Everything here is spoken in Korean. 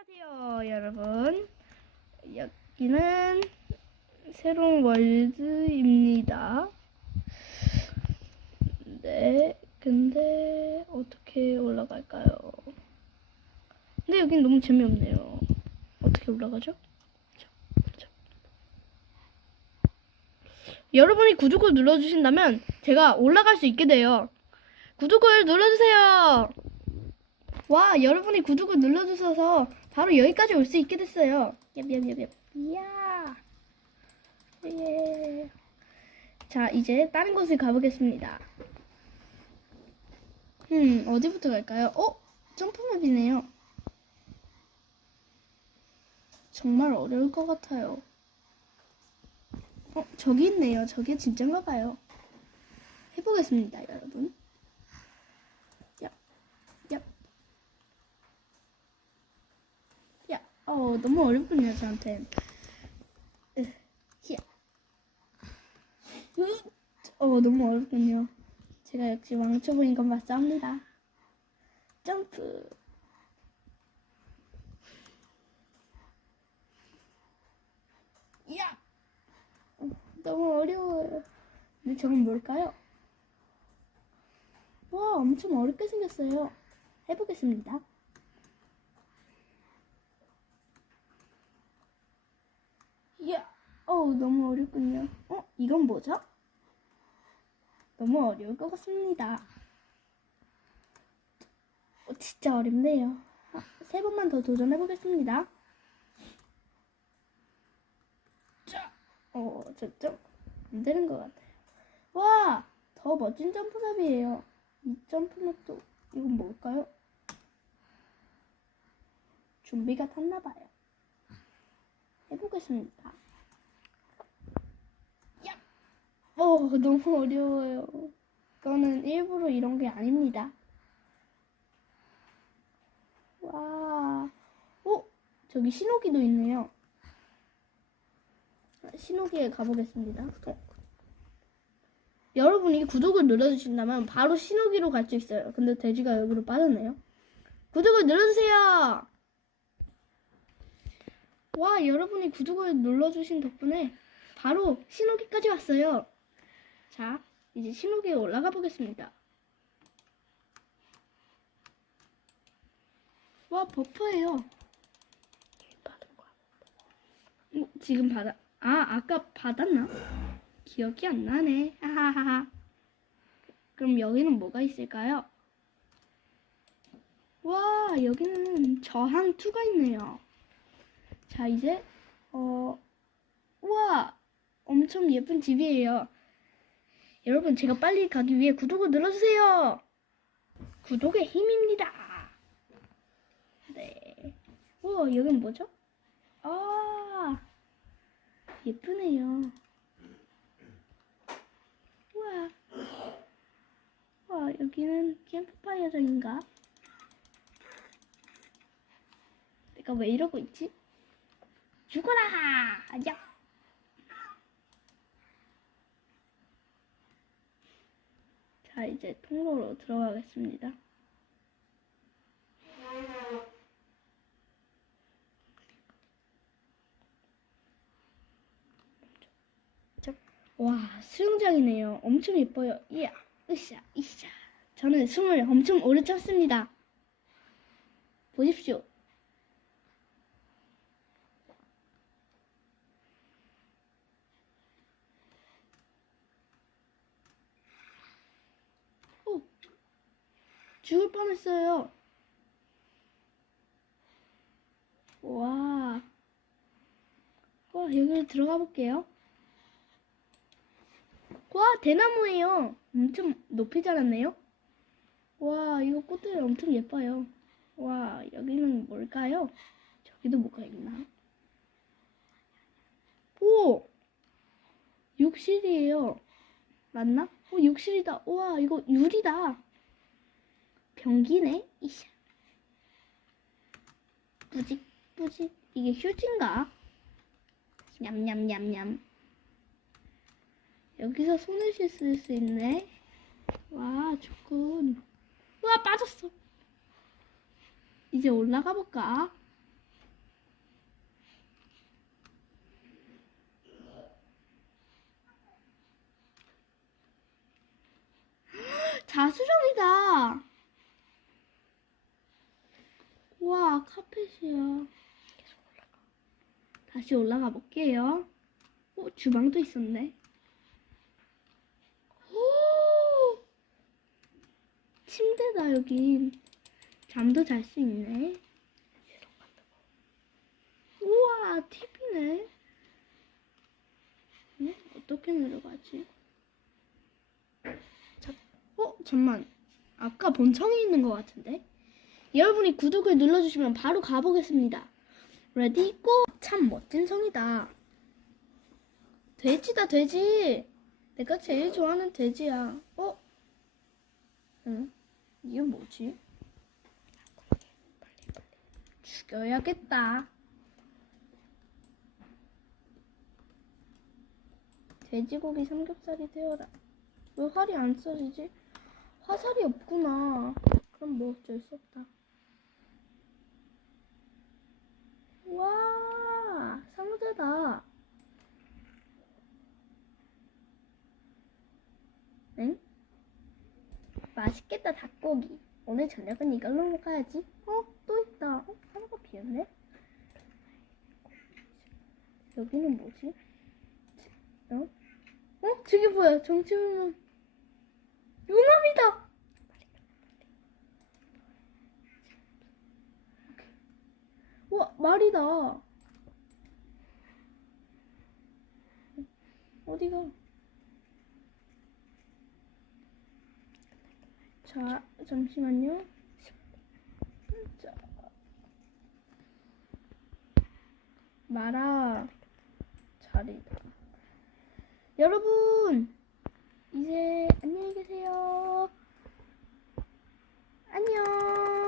안녕하세요, 여러분. 여기는 새로운 월드입니다. 네, 근데 어떻게 올라갈까요? 근데 여긴 너무 재미없네요. 어떻게 올라가죠? 여러분이 구독을 눌러주신다면 제가 올라갈 수 있게 돼요. 구독을 눌러주세요. 와, 여러분이 구독을 눌러주셔서 바로 여기까지 올 수 있게 됐어요. 얍얍얍얍. 이야. 예. 자, 이제 다른 곳을 가보겠습니다. 음, 어디부터 갈까요? 어? 점프맵이네요. 정말 어려울 것 같아요. 어, 저기 있네요. 저게 진짜인가 봐요. 해보겠습니다, 여러분. 얍, 얍. 야, 어, 너무 어렵군요, 저한테. 어, 너무 어렵군요. 제가 역시 왕초보인 건 맞습니다. 점프. 야! 어, 너무 어려워요. 근데 저건 뭘까요? 와, 엄청 어렵게 생겼어요. 해보겠습니다. 이야, 어우, 너무 어렵군요. 어, 이건 뭐죠? 너무 어려울 것 같습니다. 어, 진짜 어렵네요. 아, 세 번만 더 도전해 보겠습니다. 자, 어, 저쪽 안 되는 것 같아요. 와, 더 멋진 점프탑이에요. 이 점프맵도 이건 뭘까요? 좀비가 탔나봐요. 해보겠습니다. 야! 어, 너무 어려워요. 이거는 일부러 이런 게 아닙니다. 와, 어? 저기 신호기도 있네요. 신호기에 가보겠습니다. 어. 여러분이 구독을 눌러주신다면 바로 신호기로 갈 수 있어요. 근데 돼지가 여기로 빠졌네요. 구독을 눌러주세요! 와, 여러분이 구독을 눌러주신 덕분에 바로 신호기까지 왔어요. 자, 이제 신호기에 올라가 보겠습니다. 와, 버퍼예요. 어, 지금 받아, 아, 아까 받았나? 기억이 안 나네. 하하하하. 그럼 여기는 뭐가 있을까요? 와, 여기는 저항 2가 있네요. 자, 이제, 어, 우와! 엄청 예쁜 집이에요. 여러분, 제가 빨리 가기 위해 구독을 눌러주세요! 구독의 힘입니다! 네. 우와, 여긴 뭐죠? 아, 예쁘네요. 우와. 와, 여기는 캠프파이어장인가? 내가 왜 이러고 있지? 죽어라! 야! 자, 이제 통로로 들어가겠습니다. 자, 와, 수영장이네요. 엄청 예뻐요. 이야, 으쌰, 이샤. 저는 숨을 엄청 오래 찼습니다. 보십시오. 오, 죽을 뻔했어요. 와, 와, 여기로 들어가 볼게요. 와, 대나무예요. 엄청 높이 자랐네요. 와, 이거 꽃들이 엄청 예뻐요. 와, 여기는 뭘까요? 저기도 뭐가 있나? 오! 욕실이에요. 맞나? 어, 욕실이다. 우와, 이거 유리다. 변기네? 이씨. 뿌직, 뿌직. 이게 휴지인가? 냠냠냠냠. 여기서 손을 씻을 수 있네. 와, 조금. 우와, 빠졌어. 이제 올라가 볼까? 자수정이다. 와, 카펫이야. 다시 올라가 볼게요. 어, 주방도 있었네. 오! 침대다, 여긴. 잠도 잘 수 있네. 우와, TV네. 응? 어떻게 내려가지? 자, 어, 잠만. 아까 본청이 있는 것 같은데? 여러분이 구독을 눌러주시면 바로 가보겠습니다. 레디 고! 참 멋진 성이다. 돼지다 돼지. 내가 제일 좋아하는 돼지야. 어? 응? 이게 뭐지? 죽여야겠다. 돼지고기 삼겹살이 되어라. 왜 활이 안 써지지? 화살이 없구나. 그럼 뭐 어쩔 수 없다. 와, 상자다. 응? 맛있겠다, 닭고기. 오늘 저녁은 이걸로 먹어야지. 어, 또 있다. 어, 하나가 비었네. 여기는 뭐지? 어? 어? 저기 뭐야? 정치훈련. 용암이다! 어디가? 자, 잠시만요. 자. 마라 자리다. 여러분, 이제 안녕히 계세요. 안녕.